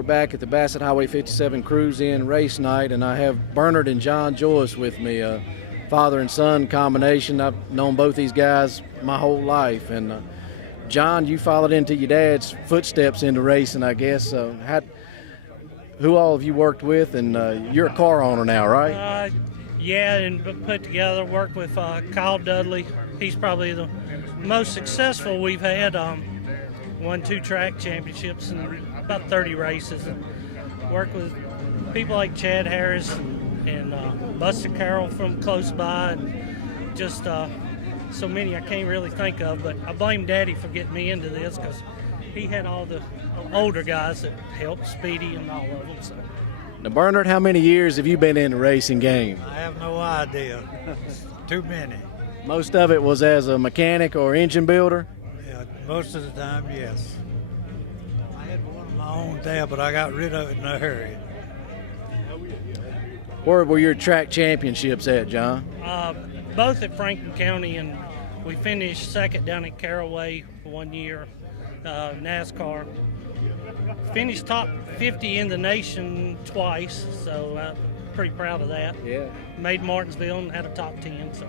We're back at the Bassett Highway 57 Cruise In race night, and I have Bernard and John Joyce with me, a father and son combination. I've known both these guys my whole life. And John, you followed into your dad's footsteps into racing, I guess. Who all have you worked with? And you're a car owner now, right? Yeah, and put together, worked with Kyle Dudley. He's probably the most successful we've had. Won 2 track championships and about 30 races. And worked with people like Chad Harris and Buster Carroll from close by, and just so many I can't really think of. But I blame Daddy for getting me into this, because he had all the older guys that helped, Speedy and all of them. So. Now, Bernard, how many years have you been in the racing game? I have no idea. Too many. Most of it was as a mechanic or engine builder? Yeah, most of the time, yes. I had one of my own there, but I got rid of it in a hurry. Where were your track championships at, John? Both at Franklin County, and we finished second down at Caraway for 1 year, NASCAR. Finished top 50 in the nation twice, so I'm pretty proud of that. Yeah. Made Martinsville and had a top 10. So.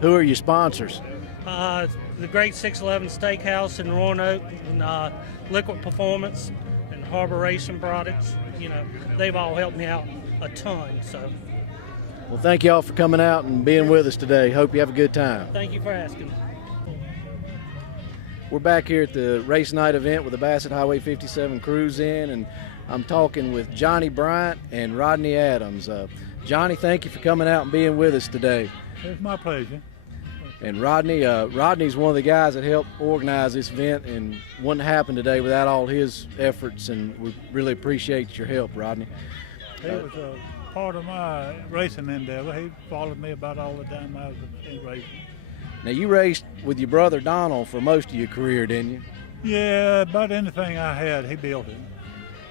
Who are your sponsors? The Great 611 Steakhouse in Roanoke, and Liquid Performance, and Harbor Racing Products. You know, they've all helped me out a ton. So. Well, thank you all for coming out and being with us today. Hope you have a good time. Thank you for asking. We're back here at the race night event with the Bassett Highway 57 Cruise In, and I'm talking with Johnny Bryant and Rodney Adams. Johnny, thank you for coming out and being with us today. It's my pleasure. And Rodney's one of the guys that helped organize this event, and wouldn't happen today without all his efforts, and we really appreciate your help, Rodney. He was a part of my racing endeavor. He followed me about all the time I was in racing. Now, you raced with your brother Donald for most of your career, didn't you? Yeah, about anything I had, he built it.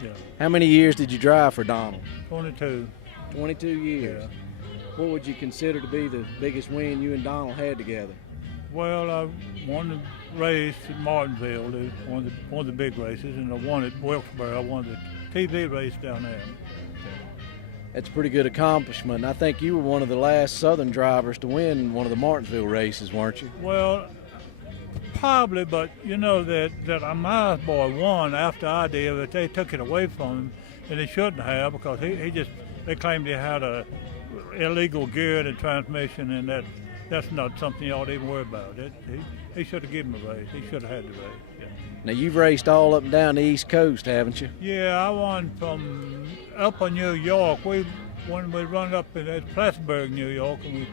Yeah. How many years did you drive for Donald? 22. 22 years. Yeah. What would you consider to be the biggest win you and Donald had together? Well, I won the race at Martinsville, one of the big races, and I won at Wilkesboro. I won the TV race down there. That's a pretty good accomplishment. And I think you were one of the last Southern drivers to win one of the Martinsville races, weren't you? Well, probably, but you know that my boy won after I did, but they took it away from him, and they shouldn't have, because they claimed he had a illegal gear and transmission, and that's not something you ought to even worry about. He should have given him a race. He should have had the race. Yeah. Now, you've raced all up and down the East Coast, haven't you? Yeah, I won from up in New York. When we run up in Plattsburgh, New York, and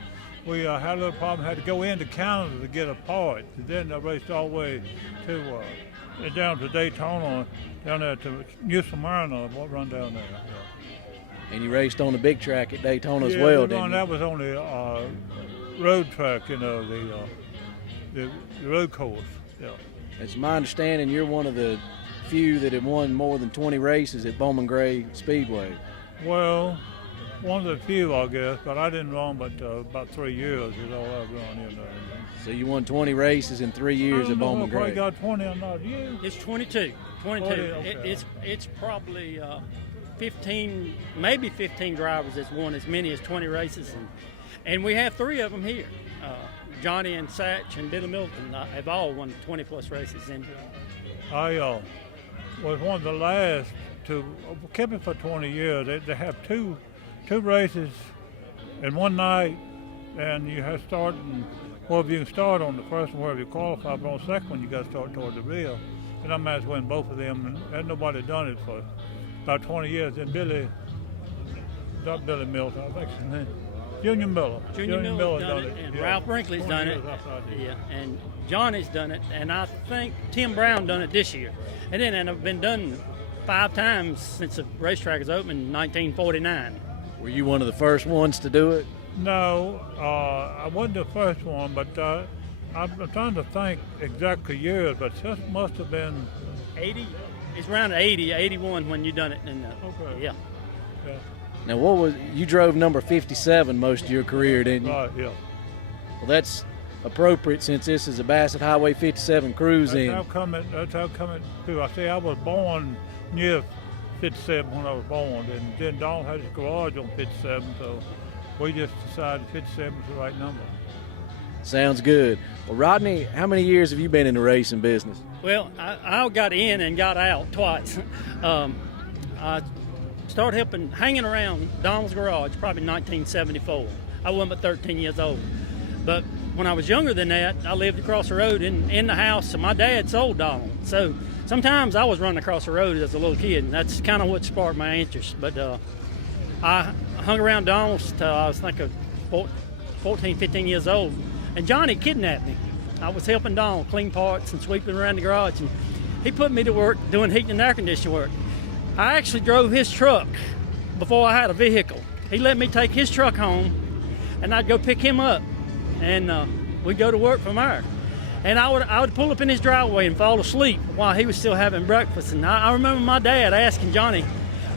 we had a little problem. Had to go into Canada to get a part. And then I raced all the way to down to Daytona, down there to New Smyrna. Run down there. Yeah. And you raced on the big track at Daytona as Yeah, well, didn't you? That was on the road track, you know, the road course. Yeah. It's my understanding you're one of the few that have won more than 20 races at Bowman Gray Speedway. Well, one of the few, I guess, but I didn't run but about 3 years is all I've run, you know. So you won 20 races in 3 years at Bowman Gray. I got 20 or not. You? It's 22. 20, okay. It's probably 15, maybe 15 drivers that's won as many as 20 races, and we have 3 of them here. Johnny and Satch and Billy Milton have all won 20-plus races in here. I was one of the last to kept it for 20 years. They have two races in one night, and you have to start. Well, you can start on the first one wherever you qualify, but on the second one you got to start toward the rear. And I managed to win both of them, and nobody done it for about 20 years. And not Billy Milton, I think his name. Junior Miller done it. And yeah. Ralph Brinkley's done it. Yeah, and Johnny's done it, and I think Tim Brown done it this year. And I've been done 5 times since the racetrack was opened in 1949. Were you one of the first ones to do it? No, I wasn't the first one, but I'm trying to think exactly years, but this must have been 80. It's around 80, 81 when you done it. Okay. Yeah. Now, you drove number 57 most of your career, didn't you? Right, yeah. Well, that's appropriate since this is a Bassett Highway 57 Cruise In. That's how come it through. I say I was born near 57 when I was born, and then Donald had his garage on 57, so we just decided 57 was the right number. Sounds good. Well, Rodney, how many years have you been in the racing business? Well, I got in and got out twice. I started hanging around Donald's garage probably 1974. I wasn't but 13 years old. But when I was younger than that, I lived across the road in the house, and my dad sold Donald. So sometimes I was running across the road as a little kid, and that's kind of what sparked my interest. But I hung around Donald's till I was thinking 14, 15 years old, and Johnny kidnapped me. I was helping Donald clean parts and sweeping around the garage, and he put me to work doing heating and air conditioning work. I actually drove his truck before I had a vehicle. He let me take his truck home, and I'd go pick him up, and we'd go to work from there. And I would pull up in his driveway and fall asleep while he was still having breakfast. And I remember my dad asking Johnny,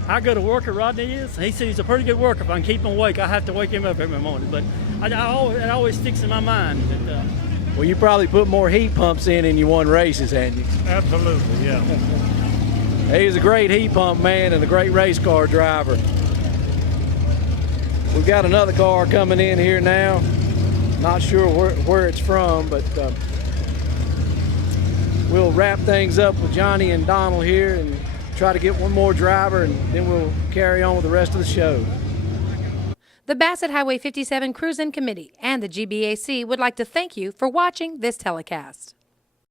how good a worker Rodney is. He said he's a pretty good worker. If I can keep him awake, I have to wake him up every morning. But it always sticks in my mind. That, Well, you probably put more heat pumps in you won races, hadn't you? Absolutely, yeah. He's a great heat pump man and a great race car driver. We've got another car coming in here now. Not sure where it's from, but we'll wrap things up with Johnny and Donald here and try to get one more driver, and then we'll carry on with the rest of the show. The Bassett Highway 57 Cruise-In Committee and the GBAC would like to thank you for watching this telecast.